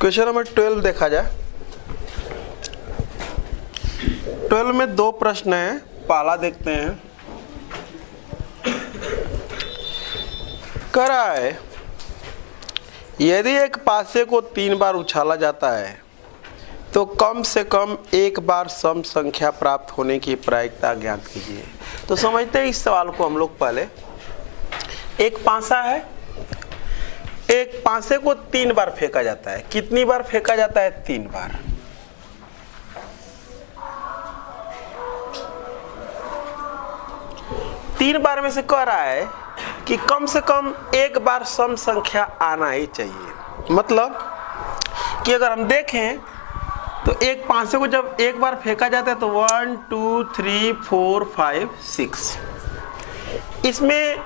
Question number 12 देखा जाए। 12 में दो प्रश्न हैं। पहला देखते हैं। कह रहा है यदि एक पासे को 3 बार उछाला जाता है तो कम से कम एक बार सम संख्या प्राप्त होने की प्रायिकता ज्ञात कीजिए। तो समझते हैं इस सवाल को हम लोग। पहले एक पासा है, एक पासे को 3 बार फेंका जाता है। कितनी बार फेंका जाता है? 3 बार। तीन बार में से कह रहा है कि कम से कम एक बार सम संख्या आना ही चाहिए। मतलब कि अगर हम देखें तो एक पासे को जब एक बार फेंका जाता है तो 1 2 3 4 5 6, इसमें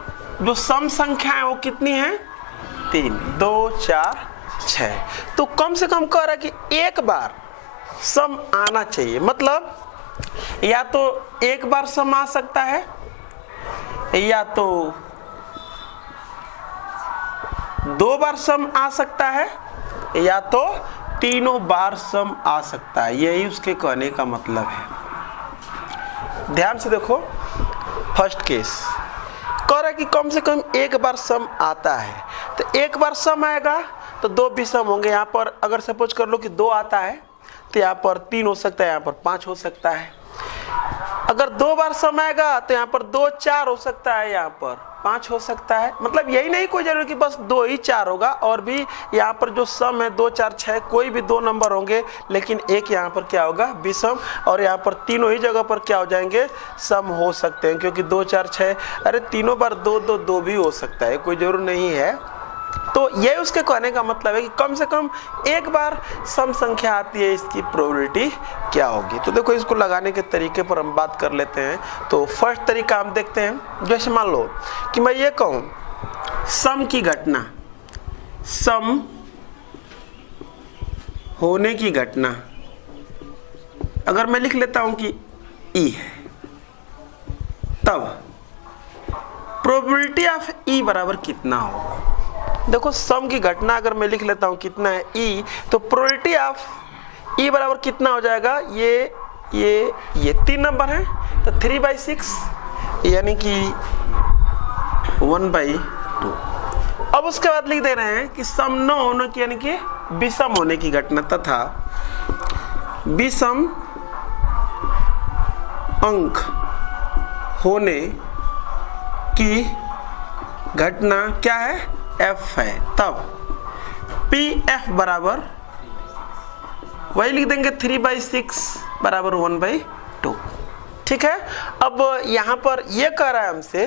जो सम संख्या है वो कितनी है? 3 2 4 6। तो कम से कम कह रहा है कि एक बार सम आना चाहिए। मतलब या तो एक बार सम आ सकता है, या तो 2 बार सम आ सकता है, या तो तीनों बार सम आ सकता है। यही उसके कहने का मतलब है। ध्यान से देखो, फर्स्ट केस कह रहा है कि कम से कम एक बार सम आता है। तो एक बार सम आएगा तो 2 भी सम होंगे। यहाँ पर अगर सपोज कर लो कि 2 आता है तो यहाँ पर 3 हो सकता है, यहाँ पर 5 हो सकता है। अगर 2 बार सम आएगा तो यहाँ पर 2 4 हो सकता है, यहाँ पर 5 हो सकता है। मतलब यही नहीं कोई जरूरी कि बस 2 ही 4 होगा, और भी यहाँ पर जो सम है 2 4 6 कोई भी 2 नंबर होंगे, लेकिन एक यहाँ पर क्या होगा? विषम। और यहाँ पर तीनों ही जगह पर क्या हो जाएंगे? सम हो सकते हैं, क्योंकि 2 4 6 अरे तीनों बार 2 2 2 भी हो सकता है, कोई जरूर नहीं है। तो ये उसके कहने का मतलब है कि कम से कम एक बार सम संख्या आती है, इसकी प्रोबेबिलिटी क्या होगी। तो देखो, इसको लगाने के तरीके पर हम बात कर लेते हैं। तो फर्स्ट तरीका हम देखते हैं। जैसे मान लो कि मैं ये कहूं सम की घटना, सम होने की घटना, अगर मैं लिख लेता हूं कि ई है, तब प्रोबेबिलिटी ऑफ ई बराबर कितना होगा? देखो, सम की घटना अगर मैं लिख लेता हूं कितना है? ई, तो प्रोबेबिलिटी ऑफ ई बराबर कितना हो जाएगा? ये 3 नंबर है तो 3/6 यानी कि 1/2। अब उसके बाद लिख दे रहे हैं कि सम न होने की यानी कि विषम होने की घटना तथा विषम अंक होने की घटना क्या है? F है। तब PF बराबर वही लिख देंगे 3/6 बराबर 1/2। ठीक है। अब यहाँ पर ये कह रहा है हमसे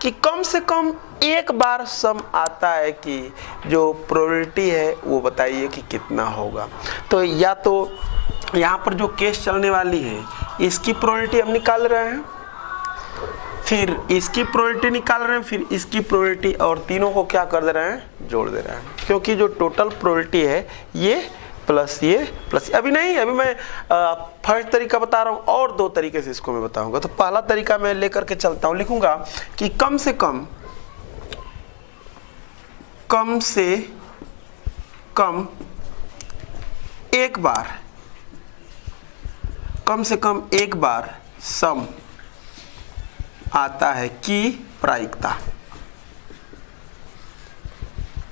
कि कम से कम एक बार सम आता है कि जो प्रोबेबिलिटी है वो बताइए कि कितना होगा। तो या तो यहाँ पर जो केस चलने वाली है इसकी प्रोबेबिलिटी हम निकाल रहे हैं, फिर इसकी प्रोबेबिलिटी निकाल रहे हैं, फिर इसकी प्रोबेबिलिटी, और तीनों को क्या कर दे रहे हैं? जोड़ दे रहे हैं। क्योंकि जो टोटल प्रोबेबिलिटी है ये प्लस ये प्लस, अभी नहीं, अभी मैं फर्स्ट तरीका बता रहा हूँ और 2 तरीके से इसको मैं बताऊंगा। तो पहला तरीका मैं लेकर के चलता हूँ। लिखूंगा कि कम से कम एक बार सम आता है कि प्रायिकता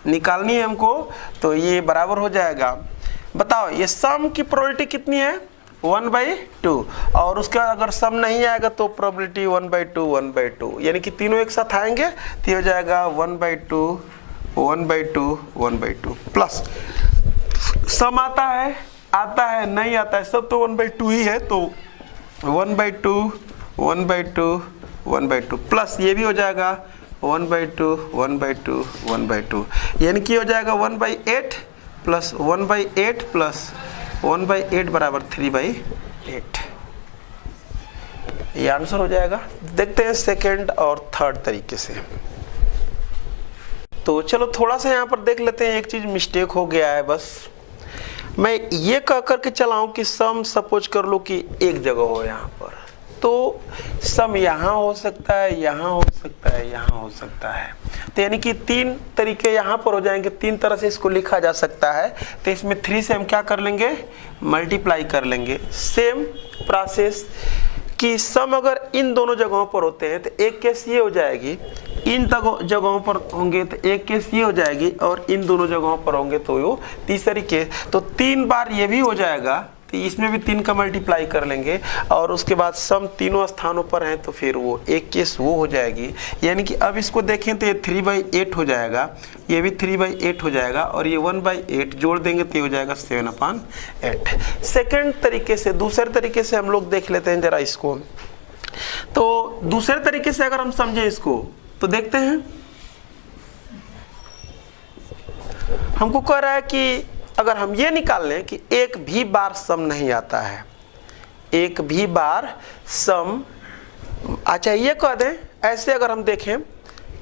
निकालनी है हमको। तो ये बराबर हो जाएगा, बताओ ये सम की प्रोबेबिलिटी कितनी है? 1/2। और उसका अगर सम नहीं आएगा तो प्रोबेबिलिटी 1/2 यानी कि तीनों एक साथ आएंगे तो हो जाएगा 1/2 प्लस सम आता है नहीं आता है, सब तो 1/2 ही है। तो 1/2 प्लस ये भी हो जाएगा 1/2 यानी कि हो जाएगा 1/8 प्लस 1/8 प्लस 1/8 बराबर 3/8। ये आंसर हो जाएगा। देखते हैं सेकंड और थर्ड तरीके से। तो चलो थोड़ा सा यहाँ पर देख लेते हैं, एक चीज मिस्टेक हो गया है। बस मैं ये कह करके चलाऊं कि सम सपोज कर लो कि एक जगह हो यहाँ पर, तो सम यहाँ हो सकता है, यहाँ हो सकता है, यहाँ हो सकता है। तो यानी कि 3 तरीके यहाँ पर हो जाएंगे, 3 तरह से इसको लिखा जा सकता है। तो इसमें 3 से हम क्या कर लेंगे, मल्टीप्लाई कर लेंगे। सेम प्रोसेस कि सम अगर इन दोनों जगहों पर होते हैं तो एक केस ये हो जाएगी, इन जगहों पर होंगे तो एक केस ये हो जाएगी, और इन दोनों जगहों पर होंगे तो वो तीसरी केस। तो 3 बार ये भी हो जाएगा, तो इसमें भी 3 का मल्टीप्लाई कर लेंगे, और उसके बाद सम तीनों स्थानों पर हैं तो फिर वो एक केस वो हो जाएगी। यानी कि अब इसको देखें तो ये 3/8 हो जाएगा, ये भी 3/8 हो जाएगा, और ये 1/8 जोड़ देंगे तो ये हो जाएगा 7/8। सेकेंड तरीके से, दूसरे तरीके से हम लोग देख लेते हैं जरा इसको। तो दूसरे तरीके से अगर हम समझें इसको तो देखते हैं, हमको कह रहा है कि अगर हम ये निकाल लें कि एक भी बार सम नहीं आता है, एक भी बार सम, अच्छा ये कह दें ऐसे अगर हम देखें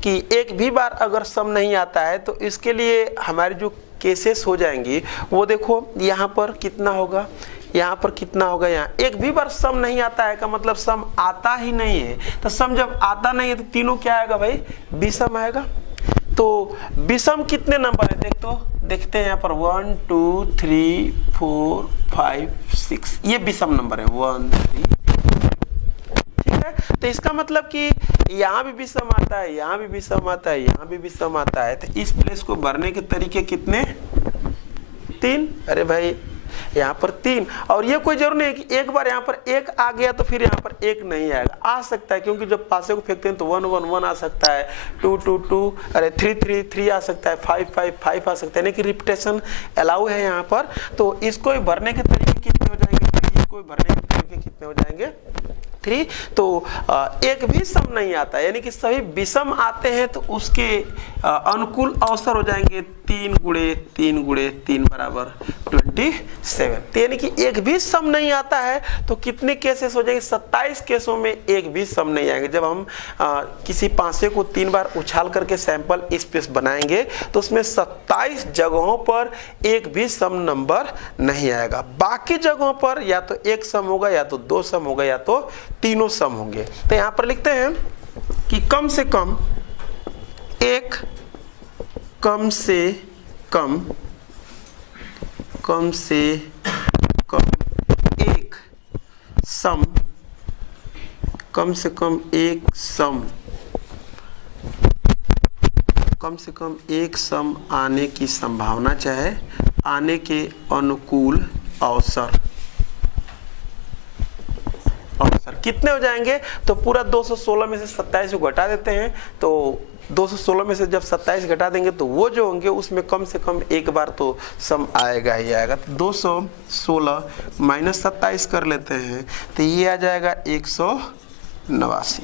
कि एक भी बार अगर सम नहीं आता है तो इसके लिए हमारी जो केसेस हो जाएंगी वो देखो, यहाँ पर कितना होगा, यहाँ पर कितना होगा, यहाँ एक भी बार सम नहीं आता है का मतलब सम आता ही नहीं है। तो सम जब आता नहीं है तो तीनों क्या आएगा भाई, विषम आएगा। तो विषम कितने नंबर है देखते हैं यहाँ पर 1 2 3 4 5 6, ये विषम नंबर है 1 3। ठीक है, तो इसका मतलब कि यहाँ भी विषम आता है, यहाँ भी विषम आता है, यहाँ भी विषम आता है। तो इस प्लेस को भरने के तरीके कितने, 3। अरे भाई यहाँ पर 3, और ये कोई जरूर नहीं है कि एक बार यहाँ पर 1 आ गया तो फिर यहाँ पर 1 नहीं आएगा, आ सकता है, क्योंकि जब पासे को फेंकते हैं तो 1 1 1 आ सकता है, 2 2 2, अरे 3 3 3 आ सकता है, 5 5 5 आ सकता है, यानी कि रिपीटेशन अलाउ है यहाँ पर। तो इसको भरने के तरीके कितने हो जाएंगे, इसको भरने के तरीके कितने हो जाएंगे, 3। तो एक भी सम नहीं आता, यानी कि सभी विषम आते हैं तो उसके अनुकूल अवसर हो जाएंगे 3 गुणे 3 गुणे 3 बराबर 27। तो यानी कि एक भी सम नहीं आता है तो कितने केसेस हो जाएंगे, 27 केसों में एक भी सम नहीं आएंगे। जब हम किसी पासे को 3 बार उछाल करके सैंपल स्पेस बनाएंगे तो उसमें 27 जगहों पर एक भी सम नंबर नहीं आएगा। बाकी जगहों पर या तो एक सम होगा, या तो 2 सम होगा, या तो तीनों सम होंगे। तो यहां पर लिखते हैं कि कम से कम एक, कम से कम एक सम, कम से कम एक सम, कम से कम एक सम आने की संभावना, चाहे आने के अनुकूल अवसर कितने हो जाएंगे। तो पूरा 216 में से 27 को घटा देते हैं, तो 216 में से जब 27 घटा देंगे तो वो जो होंगे उसमें कम से कम एक बार तो सम आएगा ही आएगा। तो 216 माइनस 27 कर लेते हैं तो ये आ जाएगा 189।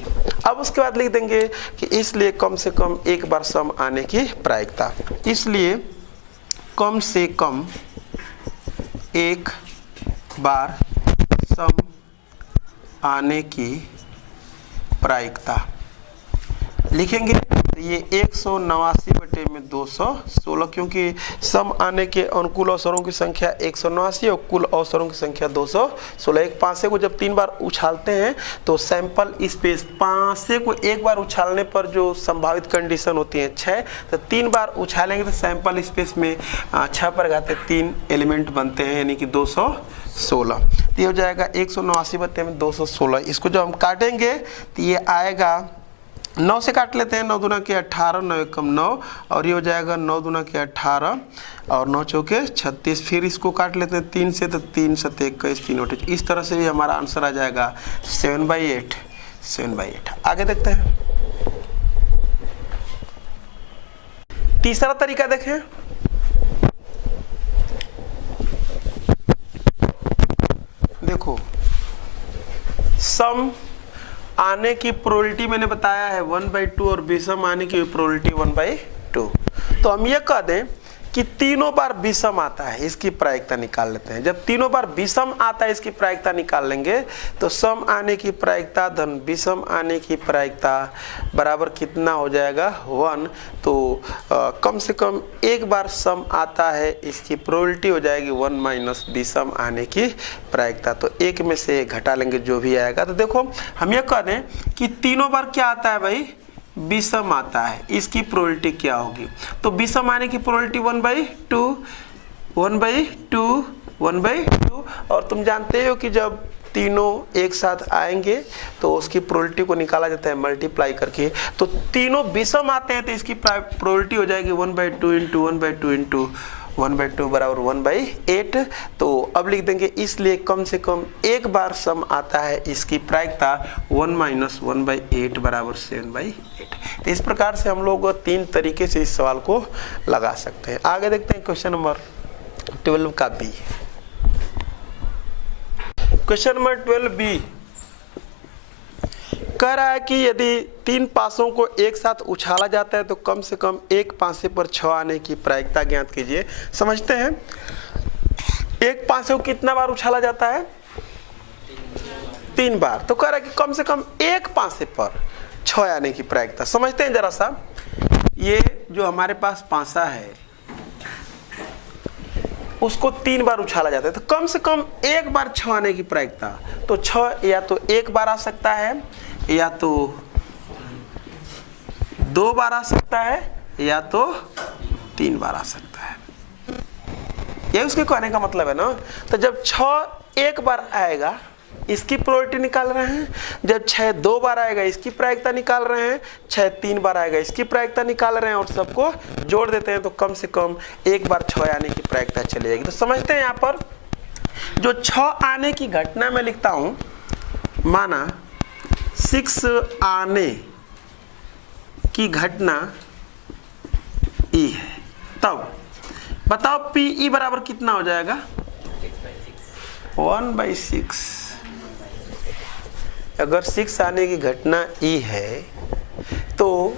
अब उसके बाद लिख देंगे कि इसलिए कम से कम एक बार सम आने की प्रायिकता, इसलिए कम से कम एक बार सम आने की प्रायिकता लिखेंगे। तो ये 189 में 216, क्योंकि सम आने के अनुकूल अवसरों की संख्या 189 और कुल अवसरों की संख्या 216। एक पासे को जब 3 बार उछालते हैं तो सैंपल स्पेस, पासे को एक बार उछालने पर जो संभावित कंडीशन होती है 6, तो 3 बार उछालेंगे तो सैंपल स्पेस में 6 पर घाते 3 एलिमेंट बनते हैं, यानी कि 216। तो ये हो जाएगा 189 में 216। इसको जब हम काटेंगे तो ये आएगा, 9 से काट लेते हैं, 9 दूना के 18, 9 एकम 9, और ये हो जाएगा 9 दूना के 18 और 9 चौके 36। फिर इसको काट लेते हैं 3 से, तो 3 7 21, 3 8, इस तरह से भी हमारा आंसर आ जाएगा 7/8। 7/8। आगे देखते हैं, तीसरा तरीका देखें। देखो, सम आने की प्रोबेबिलिटी मैंने बताया है 1/2 और विषम आने की प्रोबेबिलिटी 1/2। तो हम ये कह दें कि तीनों बार विषम आता है, इसकी प्रायिकता निकाल लेते हैं। जब तीनों बार विषम आता है इसकी प्रायिकता निकाल लेंगे तो सम आने की प्रायिकता धन विषम आने की प्रायिकता बराबर कितना हो जाएगा, 1। तो कम से कम एक बार सम आता है, इसकी प्रोबेबिलिटी हो जाएगी 1 माइनस विषम आने की प्रायिकता। तो एक में से घटा लेंगे जो भी आएगा। तो देखो हम ये कह दें कि तीनों बार क्या आता है भाई, विषम आता है, इसकी प्रोबेबिलिटी क्या होगी? तो विषम आने की प्रोबेबिलिटी 1/2, 1/2, 1/2। और तुम जानते हो कि जब तीनों एक साथ आएंगे तो उसकी प्रोबेबिलिटी को निकाला जाता है मल्टीप्लाई करके। तो तीनों विषम आते हैं तो इसकी प्रोबेबिलिटी हो जाएगी 1/2 इंटू 1/2 इंटू 1/2 बराबर 1/8। तो अब लिख देंगे इसलिए कम से कम एक बार सम आता है, इसकी प्रायिकता 1 - 1/8 बराबर 7/8। तो इस प्रकार से हम लोग 3 तरीके से इस सवाल को लगा सकते हैं। आगे देखते हैं क्वेश्चन नंबर 12 का बी। क्वेश्चन नंबर 12 बी कह रहा है कि यदि 3 पासों को एक साथ उछाला जाता है तो कम से कम एक पासे पर 6 आने की प्रायिकता ज्ञात कीजिए। समझते हैं, एक पासे को कितना बार उछाला जाता है? 3 बार। तो कह रहा है कि कम से कम एक पासे पर 6 आने की प्रायिकता। समझते हैं जरा सा, ये जो हमारे पास पासा है उसको 3 बार उछाला जाता है तो कम से कम एक बार 6 आने की प्रायिकता। तो 6 या तो एक बार आ सकता है, या तो 2 बार आ सकता है, या तो 3 बार आ सकता है। ये उसके कहने का मतलब है ना। तो जब 6 एक बार आएगा इसकी प्रोबेबिलिटी निकाल रहे हैं, जब 6 2 बार आएगा इसकी प्रायिकता निकाल रहे हैं, 6 3 बार आएगा इसकी प्रायिकता निकाल रहे हैं, और सबको जोड़ देते हैं तो कम से कम एक बार 6 आने की प्रायिकता चली जाएगी। तो समझते हैं यहाँ पर जो 6 आने की घटना में लिखता हूं, माना 6 आने की घटना ई है, तब बताओ पी बराबर कितना हो जाएगा? 1/6। अगर 6 आने की घटना ई है तो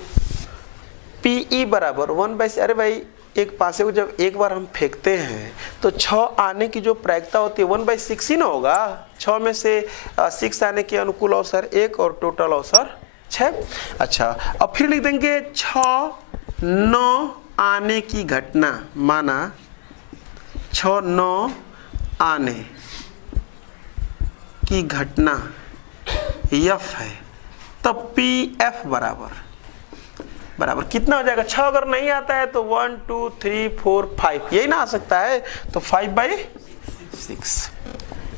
पी बराबर 1/6। अरे भाई, एक पासे को जब एक बार हम फेंकते हैं तो 6 आने की जो प्रायिकता होती है 1/6 ही ना होगा। 6 में से 6 आने के अनुकूल अवसर 1 और टोटल अवसर 6। अच्छा, अब फिर लिख देंगे 6 9 आने की घटना, माना 6 9 आने की घटना एफ है, तब पी एफ बराबर कितना हो जाएगा? 6 अगर नहीं आता है तो 1 2 3 4 5 यही ना आ सकता है, तो 5/6।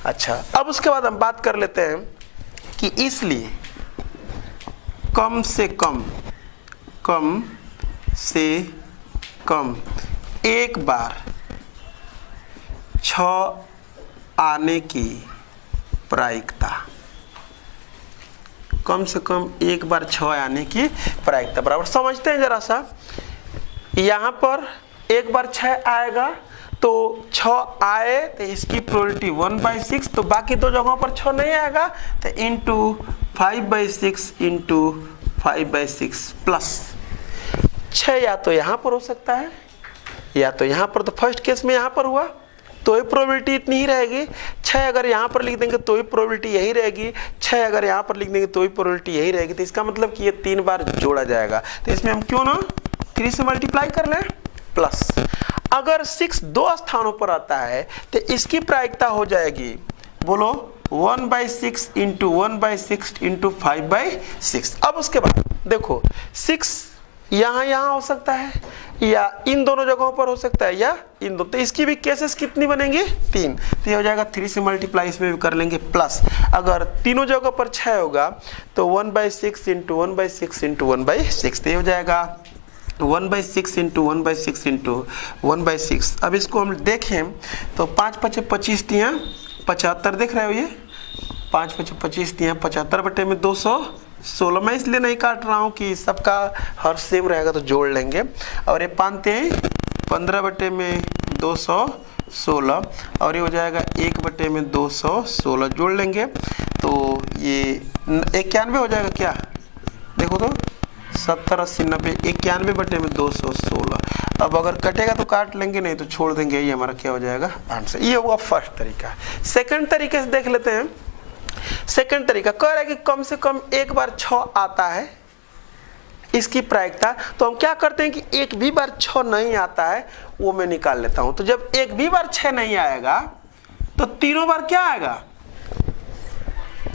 अच्छा, अब उसके बाद हम बात कर लेते हैं कि इसलिए कम से कम एक बार 6 आने की प्रायिकता, कम से कम एक बार 6 आने की प्रायिकता बराबर। समझते हैं जरा सा, यहाँ पर एक बार 6 आएगा तो 6 आए तो इसकी प्रोबेबिलिटी 1/6, तो बाकी 2 जगहों पर 6 नहीं आएगा तो इंटू 5/6 इंटू 5/6 प्लस 6 या तो यहाँ पर हो सकता है या तो यहाँ पर। तो फर्स्ट केस में यहाँ पर हुआ तो ही प्रोबेबिलिटी इतनी ही रहेगी। 6 अगर यहाँ पर लिख देंगे तो ही प्रोबेबिलिटी यही रहेगी, 6 अगर यहाँ पर लिख देंगे तो ही प्रोबेबिलिटी यही रहेगी। तो इसका मतलब कि ये 3 बार जोड़ा जाएगा। तो इसमें हम क्यों ना 3 से मल्टीप्लाई कर लें, प्लस अगर 6 2 स्थानों पर आता है तो इसकी प्रायिकता हो जाएगी, बोलो 1/6 इंटू 1/6 इंटू 5/6। अब उसके बाद देखो 6 यहाँ हो सकता है या इन दोनों जगहों पर हो सकता है या इन दो, तो इसकी भी केसेस कितनी बनेंगी? 3। तो ये हो जाएगा 3 से मल्टीप्लाई इसमें भी कर लेंगे, प्लस अगर तीनों जगह पर 6 होगा तो 1/6 इंटू 1/6 इंटू 1/6। तो ये हो जाएगा 1/6 इंटू 1/6 इंटू 1/6। अब इसको हम देखें तो 5 × 5 = 25 × 75 देख रहे हो, ये 5 × 5 = 25 × 75 में 216। मैं इसलिए नहीं काट रहा हूँ कि सबका हर सेम रहेगा तो जोड़ लेंगे। और ये 5 15 में 216 और ये हो जाएगा 1 में 216 जोड़ लेंगे तो ये 91 हो जाएगा क्या? देखो तो 70 80 90 91 में 216। अब अगर कटेगा तो काट लेंगे, नहीं तो छोड़ देंगे। ये हमारा क्या हो जाएगा? आंसर। ये हुआ फर्स्ट तरीका। सेकंड तरीके से देख लेते हैं। सेकंड तरीका कह रहा है कि कम से कम एक बार 6 आता है इसकी प्रायिकता। तो हम क्या करते हैं कि एक भी बार 6 नहीं आता है वो मैं निकाल लेता हूं। तो जब एक भी बार 6 नहीं आएगा तो तीनों बार क्या आएगा?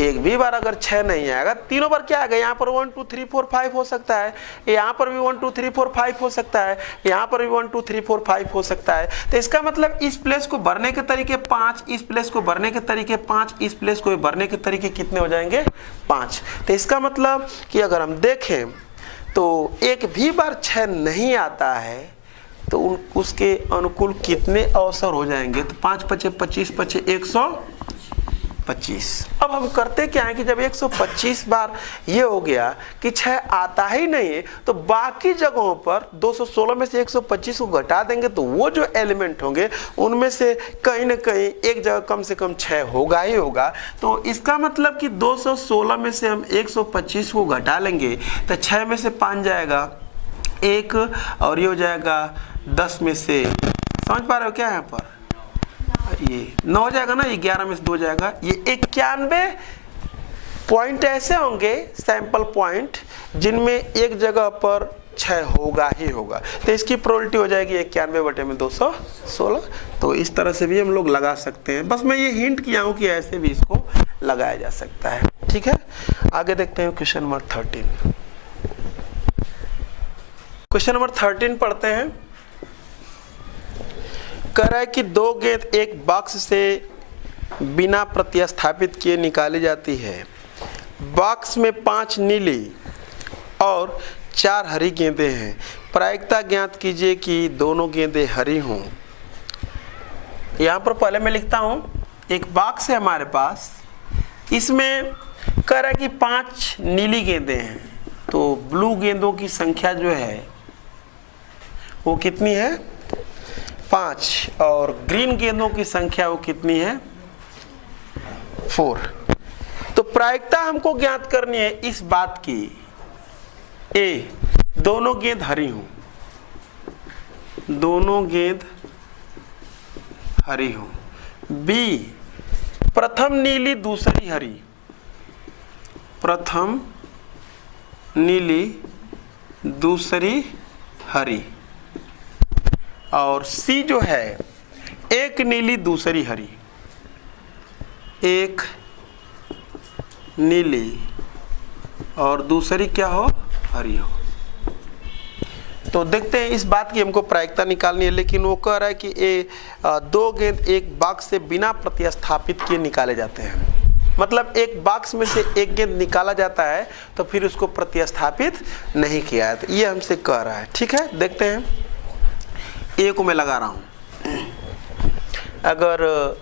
एक भी बार अगर 6 नहीं आएगा, तीनों बार क्या आएगा, यहाँ पर 1 2 3 4 5 हो सकता है, यहाँ पर भी 1 2 3 4 5 हो सकता है, यहाँ पर भी 1 2 3 4 5 हो सकता है। तो इसका मतलब इस प्लेस को भरने के तरीके 5, इस प्लेस को भरने के तरीके 5, इस प्लेस को भरने के तरीके कितने हो जाएंगे, 5। तो इसका मतलब कि अगर हम देखें तो एक भी बार 6 नहीं आता है तो उसके अनुकूल कितने अवसर हो जाएंगे, तो 5 5 25 25 125। अब हम करते क्या है कि जब 125 बार ये हो गया कि 6 आता ही नहीं है, तो बाकी जगहों पर 216 में से 125 को घटा देंगे तो वो जो एलिमेंट होंगे उनमें से कहीं ना कहीं एक जगह कम से कम 6 होगा ही होगा। तो इसका मतलब कि 216 में से हम 125 को घटा लेंगे तो 6 में से 5 जाएगा 1 और ये हो जाएगा 10 में से, समझ पा रहे हो क्या यहाँ पर, ये 9 हो जाएगा ना, ये 11 में से 2 जाएगा, ये 91 पॉइंट ऐसे होंगे सैंपल पॉइंट जिनमें एक जगह पर 6 होगा ही होगा। तो इसकी प्रोबेबिलिटी हो जाएगी 91/216। तो इस तरह से भी हम लोग लगा सकते हैं, बस मैं ये हिंट किया हूँ कि ऐसे भी इसको लगाया जा सकता है। ठीक है, आगे देखते हैं क्वेश्चन नंबर 13। क्वेश्चन नंबर 13 पढ़ते हैं। कह रहा है कि 2 गेंद एक बॉक्स से बिना प्रतिस्थापित किए निकाली जाती है। बॉक्स में 5 नीली और 4 हरी गेंदें हैं। प्रायिकता ज्ञात कीजिए कि दोनों गेंदें हरी हों। यहाँ पर पहले मैं लिखता हूँ, एक बॉक्स है हमारे पास, इसमें कह रहा है कि 5 नीली गेंदें हैं, तो ब्लू गेंदों की संख्या जो है वो कितनी है, 5, और ग्रीन गेंदों की संख्या वो कितनी है, 4। तो प्रायिकता हमको ज्ञात करनी है इस बात की, ए दोनों गेंद हरी हों, दोनों गेंद हरी हों, बी प्रथम नीली दूसरी हरी, प्रथम नीली दूसरी हरी, और सी जो है एक नीली दूसरी हरी, एक नीली और दूसरी क्या हो, हरी हो। तो देखते हैं इस बात की हमको प्रायिकता निकालनी है, लेकिन वो कह रहा है कि 2 गेंद एक बॉक्स से बिना प्रतिस्थापित किए निकाले जाते हैं। मतलब एक बॉक्स में से एक गेंद निकाला जाता है तो फिर उसको प्रतिस्थापित नहीं किया है, तो ये हमसे कह रहा है। ठीक है, देखते हैं, ए को मैं लगा रहा हूं। अगर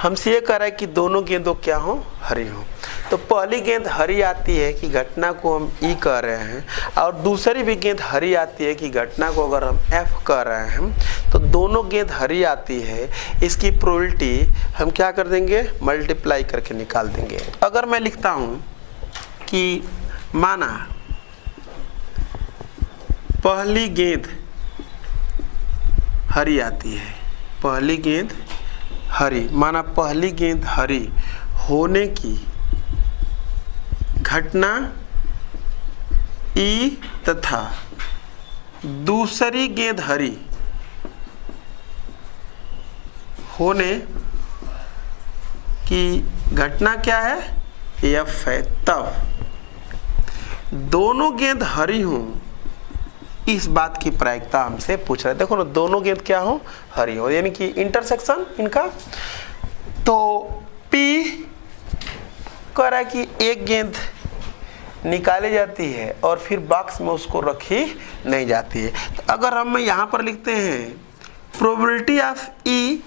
हमसे ये कह रहा है कि दोनों गेंदों क्या हो, हरी हो, तो पहली गेंद हरी आती है कि घटना को हम ई कह रहे हैं, और दूसरी भी गेंद हरी आती है कि घटना को अगर हम एफ कह रहे हैं, तो दोनों गेंद हरी आती है, इसकी प्रोबेबिलिटी हम क्या कर देंगे, मल्टीप्लाई करके निकाल देंगे। अगर मैं लिखता हूं कि माना पहली गेंद हरी आती है, पहली गेंद हरी, माना पहली गेंद हरी होने की घटना ई तथा दूसरी गेंद हरी होने की घटना क्या है, एफ है, तब दोनों गेंद हरी हों, इस बात की प्रायिकता हमसे पूछ रहा है। देखो ना, दोनों गेंद क्या हो, हरी हो, यानी कि इंटरसेक्शन इनका। तो पी कह रहा है कि एक गेंद निकाली जाती है और फिर बॉक्स में उसको रखी नहीं जाती है। तो अगर हम यहाँ पर लिखते हैं प्रोबेबिलिटी ऑफ ई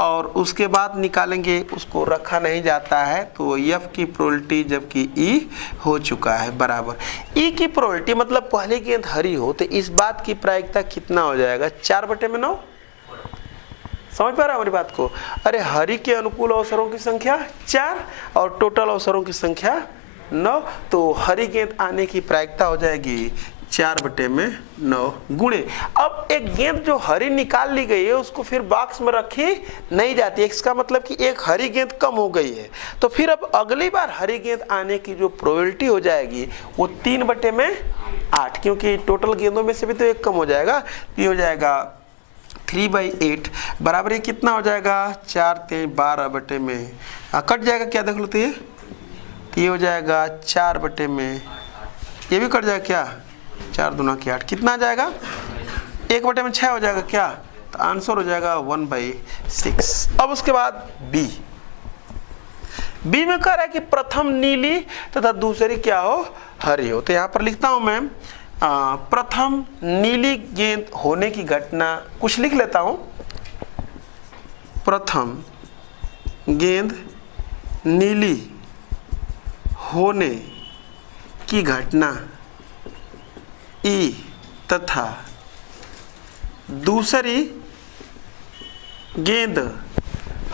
और उसके बाद निकालेंगे उसको रखा नहीं जाता है, तो एफ की प्रोबेबिलिटी जबकि ई हो चुका है बराबर ई की प्रोबेबिलिटी, मतलब पहली गेंद हरी हो, तो इस बात की प्रायिकता कितना हो जाएगा, 4/9। समझ पा रहा है हमारी बात को? अरे हरी के अनुकूल अवसरों की संख्या 4 और टोटल अवसरों की संख्या 9, तो हरी गेंद आने की प्रायिकता हो जाएगी 4/9 गुणे। अब एक गेंद जो हरी निकाल ली गई है उसको फिर बॉक्स में रखी नहीं जाती है, इसका मतलब कि एक हरी गेंद कम हो गई है, तो फिर अब अगली बार हरी गेंद आने की जो प्रोबेबिलिटी हो जाएगी वो 3/8, क्योंकि टोटल गेंदों में से भी तो एक कम हो जाएगा, ये हो जाएगा 3/8 बराबर ये कितना हो जाएगा 4 3 12 बटे में कट जाएगा क्या देख लो तो ये हो जाएगा 4 बटे में, ये भी कट जाएगा क्या 4 दूना के 8 कितना आ जाएगा 1 बटे में 6 हो जाएगा क्या, तो आंसर हो जाएगा 1/6। अब उसके बाद बी में कह रहा है कि प्रथम नीली तथा दूसरी क्या हो हरी हो। तो यहाँ पर लिखता हूं मैं प्रथम नीली गेंद होने की घटना, कुछ लिख लेता हूं, प्रथम गेंद नीली होने की घटना ई तथा दूसरी गेंद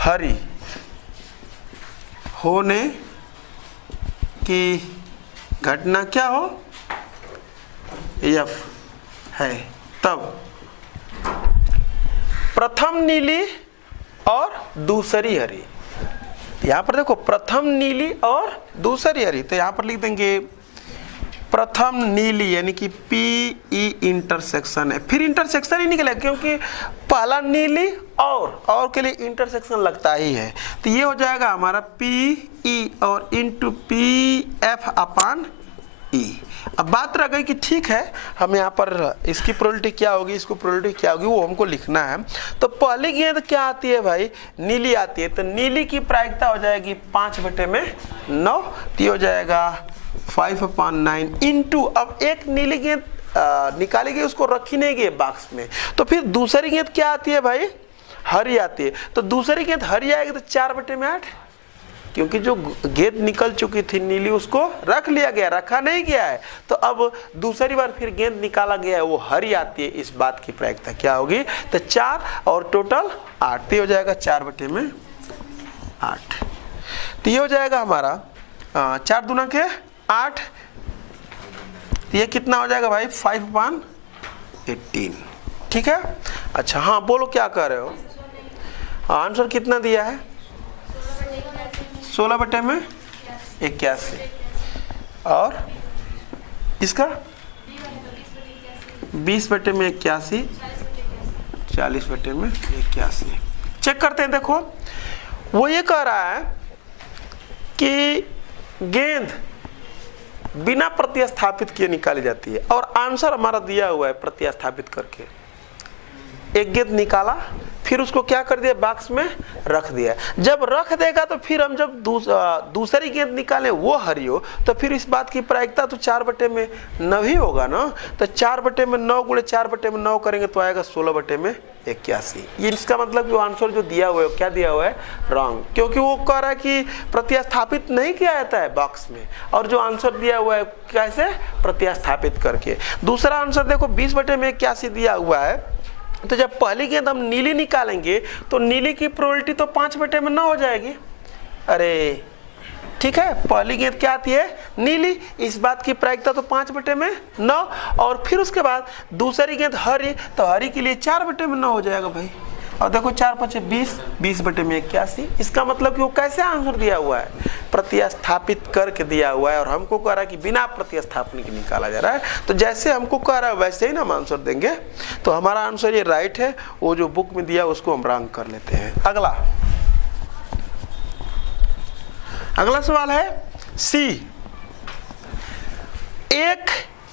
हरी होने की घटना क्या हो एफ है, तब प्रथम नीली और दूसरी हरी। यहां पर देखो प्रथम नीली और दूसरी हरी, तो यहां पर लिख देंगे प्रथम नीली यानी कि PE इंटरसेक्शन है, फिर इंटरसेक्शन ही निकलेगा क्योंकि पहला नीली और के लिए इंटरसेक्शन लगता ही है, तो ये हो जाएगा हमारा PE और इंटू PF अपान E। अब बात रह गई कि ठीक है हम यहाँ पर इसकी प्रोबेबिलिटी क्या होगी, इसको प्रोबेबिलिटी क्या होगी वो हमको लिखना है। तो पहली गेंद क्या आती है भाई, नीली आती है, तो नीली की प्रायिकता हो जाएगी 5 बटे में 9, तो हो जाएगा 5/9 इंटू, अब एक नीली गेंद निकाली गई उसको रखी नहीं गई बॉक्स में, तो फिर दूसरी गेंद क्या आती है भाई हरी आती है, तो दूसरी गेंद हरी आएगी तो 4 बटे में 8, क्योंकि जो गेंद निकल चुकी थी नीली उसको रख लिया गया, रखा नहीं गया है, तो अब दूसरी बार फिर गेंद निकाला गया है वो हरी आती है, इस बात की प्रायिकता क्या होगी, तो 4 और टोटल 8, हो जाएगा 4 बटे में 8। तो ये हो जाएगा हमारा 4 दूना के 8, ये कितना हो जाएगा भाई 5/18। ठीक है, अच्छा हाँ बोलो क्या कर रहे हो, आंसर कितना दिया है 16 बटे में 81, और इसका 20 बटे में 81, 40 बटे में 81। चेक करते हैं, देखो वो ये कह रहा है कि गेंद बिना प्रतिस्थापित किए निकाली जाती है, और आंसर हमारा दिया हुआ है प्रतिस्थापित करके, एक गेंद निकाला फिर उसको क्या कर दिया बॉक्स में रख दिया, जब रख देगा तो फिर हम जब दूसरी गेंद निकालें वो हरी हो, तो फिर इस बात की प्रायिकता तो 4 बटे में 9 ही होगा ना, तो 4 बटे में 9 गुणे 4 बटे में 9 करेंगे तो आएगा 16 बटे में 81। ये इसका मतलब जो आंसर जो दिया हुआ है क्या दिया हुआ है रॉन्ग, क्योंकि वो कह रहा है कि प्रतिस्थापित नहीं किया जाता है बॉक्स में, और जो आंसर दिया हुआ है कैसे प्रतिस्थापित करके। दूसरा आंसर देखो 20 बटे में 81 दिया हुआ है, तो जब पहली गेंद हम नीली निकालेंगे तो नीली की प्रोबेबिलिटी तो 5 बटे में 9 हो जाएगी। अरे ठीक है, पहली गेंद क्या आती है नीली, इस बात की प्रायिकता तो 5 बटे में 9, और फिर उसके बाद दूसरी गेंद हरी, तो हरी के लिए 4 बटे में 9 हो जाएगा भाई, और देखो 4 × 5 = 20, 20 बटे में 81। इसका मतलब कि वो कैसे आंसर दिया हुआ है प्रतिस्थापित करके दिया हुआ है, और हमको कह रहा है कि बिना प्रतिस्थापन के निकाला जा रहा है, तो जैसे हमको कह रहा है वैसे ही ना हम आंसर देंगे, तो हमारा आंसर ये राइट है, वो जो बुक में दिया उसको हम रॉन्ग कर लेते हैं। अगला सवाल है सी, एक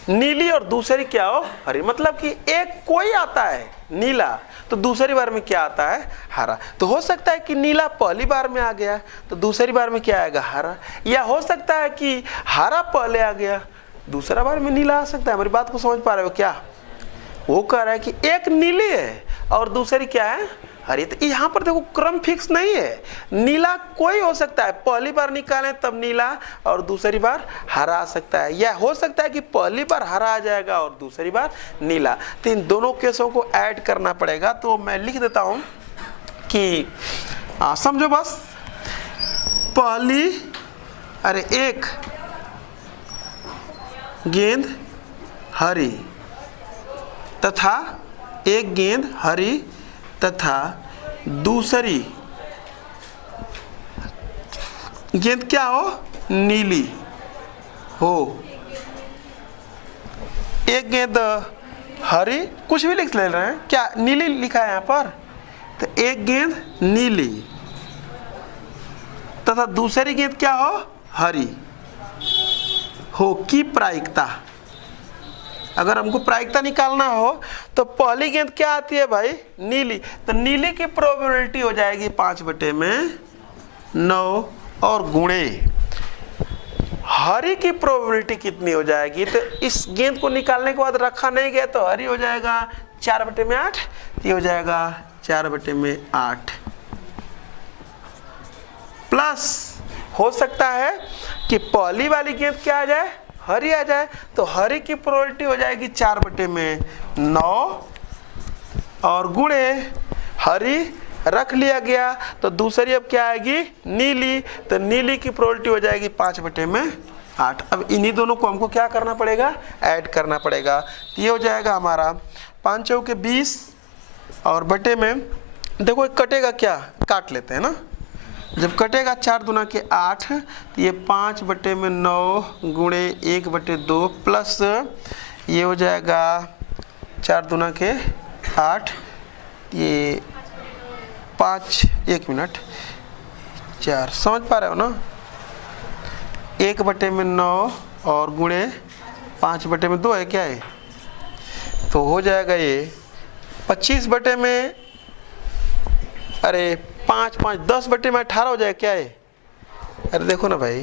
नीली और दूसरी क्या हो हरी, मतलब कि एक कोई आता है नीला तो दूसरी बार में क्या आता है हरा, तो हो सकता है कि नीला पहली बार में आ गया तो दूसरी बार में क्या आएगा हरा, या हो सकता है कि हरा पहले आ गया दूसरा बार में नीला आ सकता है। हमारी बात को समझ पा रहे हो क्या, वो कह रहा है कि एक नीली है और दूसरी क्या है हरी, तो यहाँ पर देखो क्रम फिक्स नहीं है, नीला कोई हो सकता है, पहली बार निकालें तब नीला और दूसरी बार हरा आ सकता है, या हो सकता है कि पहली बार हरा आ जाएगा और दूसरी बार नीला, तो इन दोनों केसों को ऐड करना पड़ेगा। तो मैं लिख देता हूं कि समझो बस, पहली एक गेंद हरी तथा एक गेंद हरी तथा दूसरी गेंद क्या हो नीली हो, एक गेंद हरी कुछ भी लिख ले रहे हैं, क्या नीली लिखा है यहाँ पर, तो एक गेंद नीली तथा दूसरी गेंद क्या हो, हरी हो की प्रायिकता। अगर हमको प्रायिकता निकालना हो तो पहली गेंद क्या आती है भाई, नीली, तो नीली की प्रोबेबिलिटी हो जाएगी 5/9 और गुणे हरी की प्रोबेबिलिटी कितनी हो जाएगी, तो इस गेंद को निकालने के बाद रखा नहीं गया तो हरी हो जाएगा 4/8, ये हो जाएगा 4/8 प्लस हो सकता है कि पहली वाली गेंद क्या आ जाए, हरी आ जाए, तो हरी की प्रोबेबिलिटी हो जाएगी 4/9 और गुणे हरी रख लिया गया, तो दूसरी अब क्या आएगी, नीली, तो नीली की प्रोबेबिलिटी हो जाएगी 5/8। अब इन्हीं दोनों को हमको क्या करना पड़ेगा, ऐड करना पड़ेगा, तो ये हो जाएगा हमारा 5 चौके 20 और बटे में देखो कटेगा क्या, काट लेते हैं ना, जब कटेगा 4 दूना के 8, तो ये 5/9 गुणे 1/2 प्लस ये हो जाएगा 4 दूना के 8, ये 5, 1 मिनट 4, समझ पा रहे हो ना, 1/9 और गुणे 5/2 है क्या है, तो हो जाएगा ये 25 बटे में, अरे 5 5 10/18 हो जाएगा क्या है, अरे देखो ना भाई,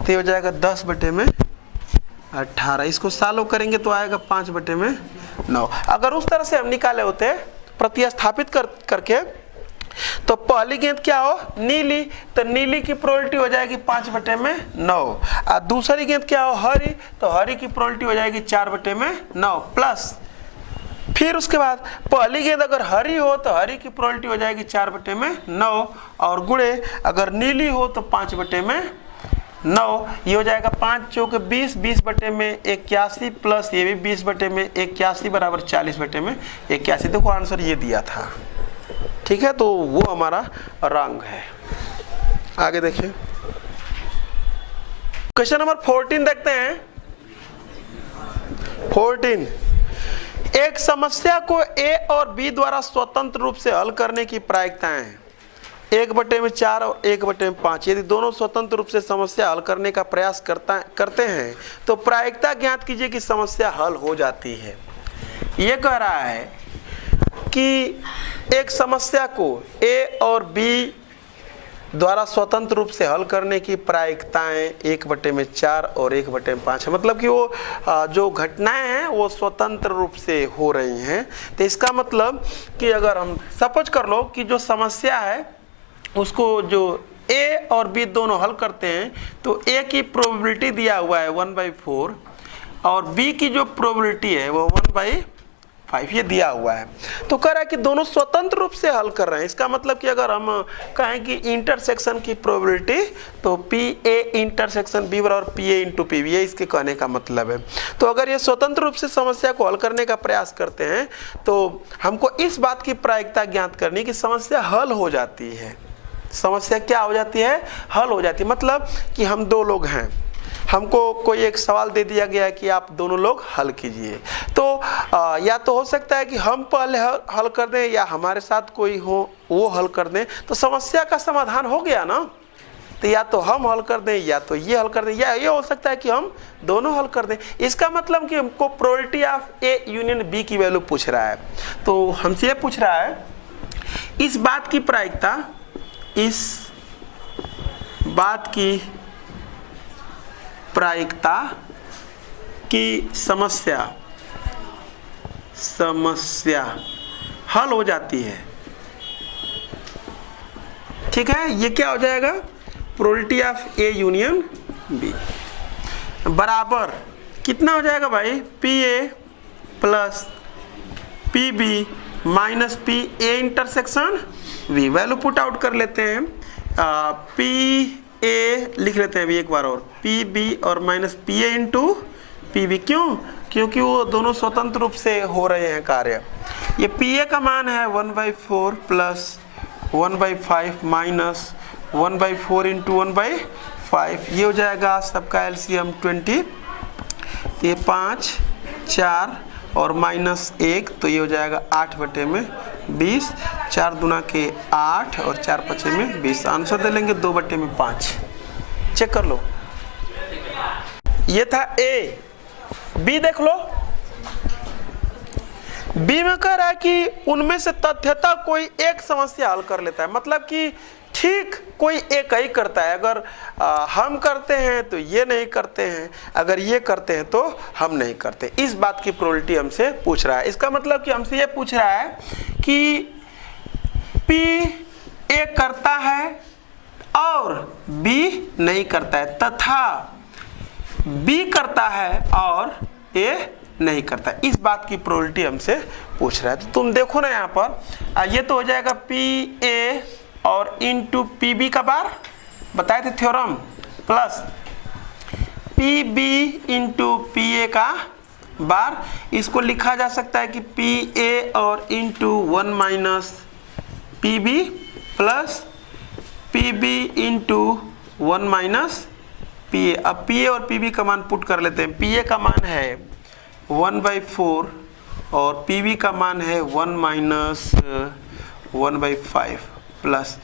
तो हो जाएगा 10/18, इसको सॉल्व करेंगे तो आएगा 5/9। अगर उस तरह से हम निकाले होते प्रतिस्थापित करके, तो पहली गेंद क्या हो, नीली, तो नीली की प्रोबेबिलिटी हो जाएगी 5/9 और दूसरी गेंद क्या हो, हरी, तो हरी की प्रोबेबिलिटी हो जाएगी 4/9 प्लस फिर उसके बाद पहली गेंद अगर हरी हो तो हरी की प्रोबेबिलिटी हो जाएगी 4/9 और गुणे अगर नीली हो तो 5/9, ये हो जाएगा 5 चौके 20, 20/81 प्लस ये भी 20/81 बराबर 40/81। देखो आंसर ये दिया था, ठीक है, तो वो हमारा रंग है। आगे देखिए क्वेश्चन नंबर 14 देखते हैं। 14, एक समस्या को ए और बी द्वारा स्वतंत्र रूप से हल करने की प्रायिकताएं हैं 1/4 और 1/5। यदि दोनों स्वतंत्र रूप से समस्या हल करने का प्रयास करते हैं तो प्रायिकता ज्ञात कीजिए कि समस्या हल हो जाती है। ये कह रहा है कि एक समस्या को ए और बी द्वारा स्वतंत्र रूप से हल करने की प्रायिकताएं 1/4 और 1/5 है, मतलब कि वो जो घटनाएं हैं वो स्वतंत्र रूप से हो रही हैं। तो इसका मतलब कि अगर हम सपोज कर लो कि जो समस्या है उसको जो ए और बी दोनों हल करते हैं, तो ए की प्रोबेबिलिटी दिया हुआ है 1/4 और बी की जो प्रोबेबिलिटी है वो 1/5 ये दिया हुआ है। तो कह रहा है कि दोनों स्वतंत्र रूप से हल कर रहे हैं। इसका मतलब कि अगर हम कहें कि इंटरसेक्शन की प्रोबेबिलिटी, तो पी ए इंटरसेक्शन बी बराबर P A into P B, ये इसके कहने का मतलब है। तो अगर ये स्वतंत्र रूप से समस्या को हल करने का प्रयास करते हैं तो हमको इस बात की प्रायिकता ज्ञात करनी कि समस्या हल हो जाती है। समस्या क्या हो जाती है, हल हो जाती है। मतलब कि हम दो लोग हैं, हमको कोई एक सवाल दे दिया गया है कि आप दोनों लोग हल कीजिए, तो या तो हो सकता है कि हम पहले हल कर दें या हमारे साथ कोई हो वो हल कर दें, तो समस्या का समाधान हो गया ना। तो या तो हम हल कर दें या तो ये हल कर दें, या ये हो सकता है कि हम दोनों हल कर दें। इसका मतलब कि हमको probability of A union B की वैल्यू पूछ रहा है। तो हमसे ये पूछ रहा है इस बात की प्रायिकता, इस बात की प्रायिकता की समस्या हल हो जाती है। ठीक है, ये क्या हो जाएगा, probability of A union B बराबर कितना हो जाएगा भाई, P A plus P B minus P A intersection B. Value put out कर लेते हैं, पी ए लिख लेते हैं अभी एक बार और, पी बी और minus P A into P B. क्यों, क्योंकि वो दोनों स्वतंत्र रूप से हो रहे हैं कार्य। ये पी ए का मान है 1/4 प्लस 1/5 माइनस 1/4 इंटू 1/5, ये हो जाएगा सबका एलसीएम 20। ये 5 4 और -1, तो ये हो जाएगा 8/20, 4 दूना के 8 और 4 पचे में 20। आंसर दे लेंगे 2/5। चेक कर लो। ये था ए। बी देख लो। बी में कह रहा है कि उनमें से तथ्यतः कोई एक समस्या हल कर लेता है, मतलब कि ठीक कोई एक ही करता है। अगर हम करते हैं तो ये नहीं करते हैं, अगर ये करते हैं तो हम नहीं करते। इस बात की प्रोबेबिलिटी हमसे पूछ रहा है। इसका मतलब कि हमसे ये पूछ रहा है कि पी ए करता है और बी नहीं करता है, तथा बी करता है और ए नहीं करता। इस बात की प्रोबेबिलिटी हमसे पूछ रहा है। तो तुम देखो ना यहाँ पर, ये तो हो जाएगा पी ए और इंटू पी बी का बार, बताए थे theorem, plus P B into P A का बार। इसको लिखा जा सकता है कि पी ए और into 1 minus P B plus P B into 1 minus P A. अब पी ए और पी बी का मान पुट कर लेते हैं। पी ए का मान है 1/4 और पी बी का मान है 1 माइनस 1/5 प्लस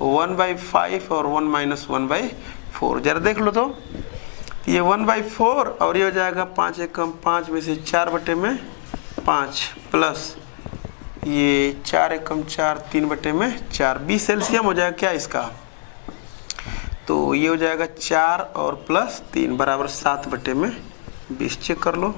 1/5 और 1 माइनस 1/4। जरा देख लो तो, ये 1/4 और ये हो जाएगा 5 एकम 5 में से 4/5 प्लस ये 4 एकम 4 3/4। 20 एलसीएम हो जाएगा क्या इसका, तो ये हो जाएगा 4 और प्लस 3 बराबर 7/20। चेक कर लो।